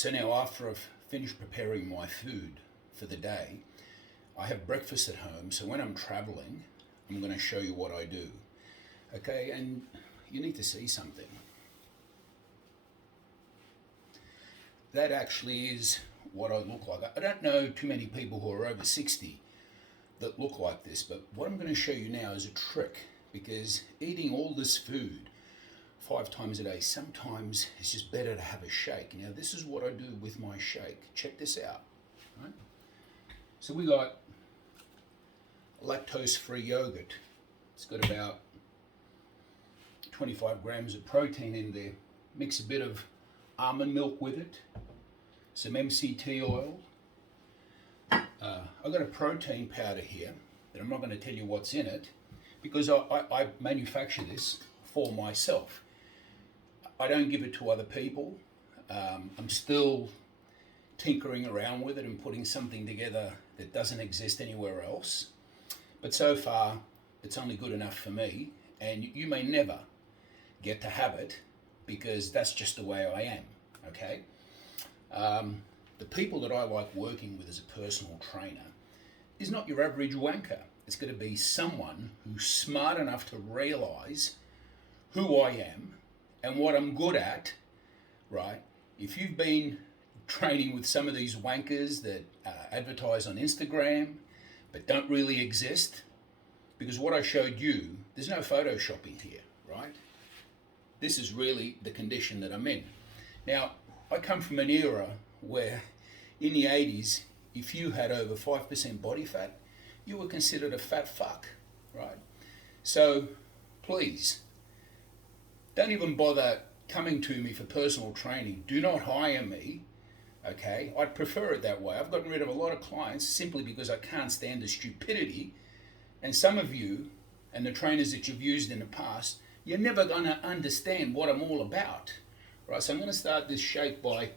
So now after I've finished preparing my food for the day, I have breakfast at home. So when I'm traveling, I'm going to show you what I do. Okay, and you need to see something. That actually is what I look like. I don't know too many people who are over 60 that look like this, but what I'm going to show you now is a trick, because eating all this food 5 times a day, sometimes it's just better to have a shake. Now this is what I do with my shake. Check this out. Right? So we got lactose-free yogurt. It's got about 25 grams of protein in there. Mix a bit of almond milk with it, some MCT oil. I've got a protein powder here that I'm not going to tell you what's in it, because I manufacture this for myself. I don't give it to other people. I'm still tinkering around with it and putting something together that doesn't exist anywhere else. But so far, it's only good enough for me, and you may never get to have it, because that's just the way I am, okay? The people that I like working with as a personal trainer is not your average wanker. It's going to be someone who's smart enough to realize who I am and what I'm good at, right? If you've been training with some of these wankers that advertise on Instagram but don't really exist, because what I showed you, there's no photoshopping here, right? This is really the condition that I'm in. Now, I come from an era where in the 80s, if you had over 5% body fat, you were considered a fat fuck, right? So please, don't even bother coming to me for personal training. Do not hire me, okay? I'd prefer it that way. I've gotten rid of a lot of clients simply because I can't stand the stupidity. And some of you, and the trainers that you've used in the past, you're never going to understand what I'm all about, right? So I'm going to start this shake by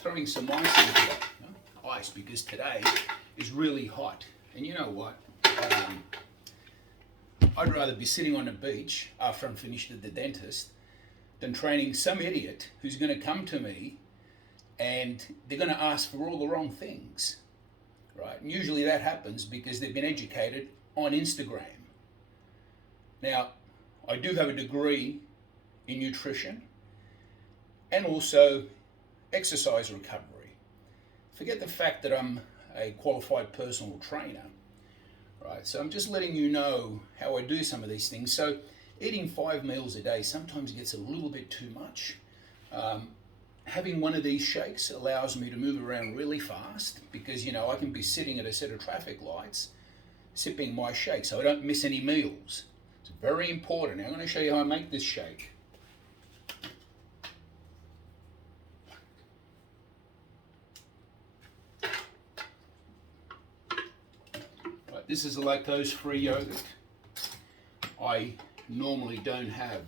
throwing some ice into it. Ice, because today is really hot. And you know what? I'd rather be sitting on the beach after I'm finished at the dentist than training some idiot who's going to come to me and they're going to ask for all the wrong things, right? And usually that happens because they've been educated on Instagram. Now, I do have a degree in nutrition and also exercise recovery. Forget the fact that I'm a qualified personal trainer, right? So I'm just letting you know how I do some of these things. So eating 5 meals a day sometimes gets a little bit too much. Having one of these shakes allows me to move around really fast, because, you know, I can be sitting at a set of traffic lights sipping my shake so I don't miss any meals. It's very important. Now I'm going to show you how I make this shake. This is a lactose-free yogurt. I normally don't have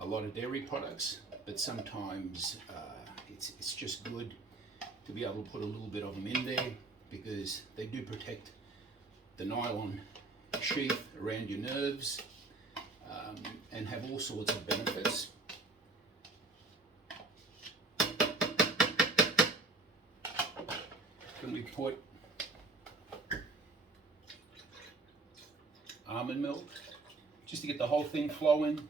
a lot of dairy products, but sometimes it's just good to be able to put a little bit of them in there, because they do protect the nylon sheath around your nerves and have all sorts of benefits. Then we put almond milk, just to get the whole thing flowing.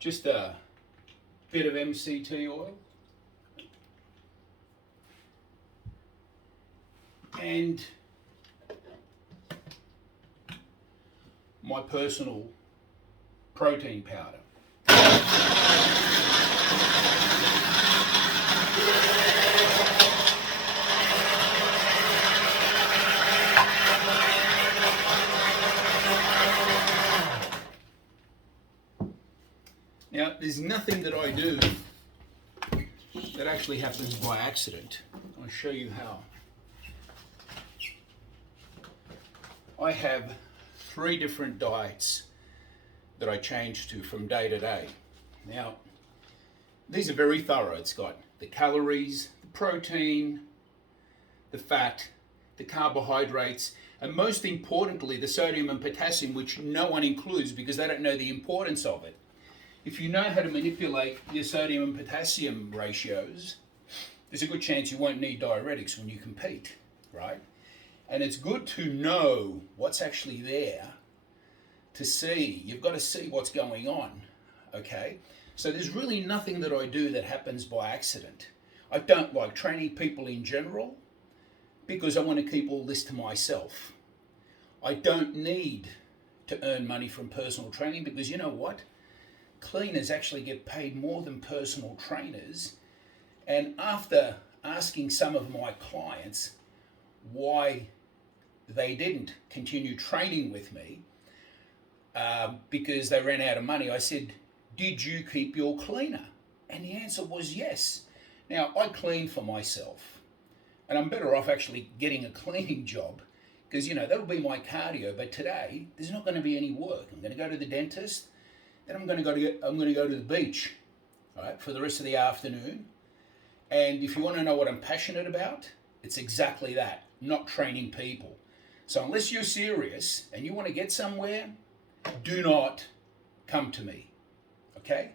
Just a bit of MCT oil. And my personal protein powder. Now, there's nothing that I do that actually happens by accident. I'll show you how. I have 3 different diets that I change to from day to day. Now, these are very thorough. It's got the calories, the protein, the fat, the carbohydrates, and most importantly, the sodium and potassium, which no one includes because they don't know the importance of it. if you know how to manipulate your sodium and potassium ratios, there's a good chance you won't need diuretics when you compete, right? And it's good to know what's actually there to see. You've got to see what's going on, okay? So there's really nothing that I do that happens by accident. I don't like training people in general because I want to keep all this to myself. I don't need to earn money from personal training because you know what? Cleaners actually get paid more than personal trainers. And after asking some of my clients why they didn't continue training with me because they ran out of money, I said, did you keep your cleaner? And the answer was yes. Now, I clean for myself, and I'm better off actually getting a cleaning job because, you know, that'll be my cardio. But today, there's not going to be any work. I'm going to go to the dentist, then I'm going to go to the beach, all right, for the rest of the afternoon. And if you want to know what I'm passionate about, it's exactly that, not training people. So unless you're serious and you want to get somewhere, do not come to me, okay?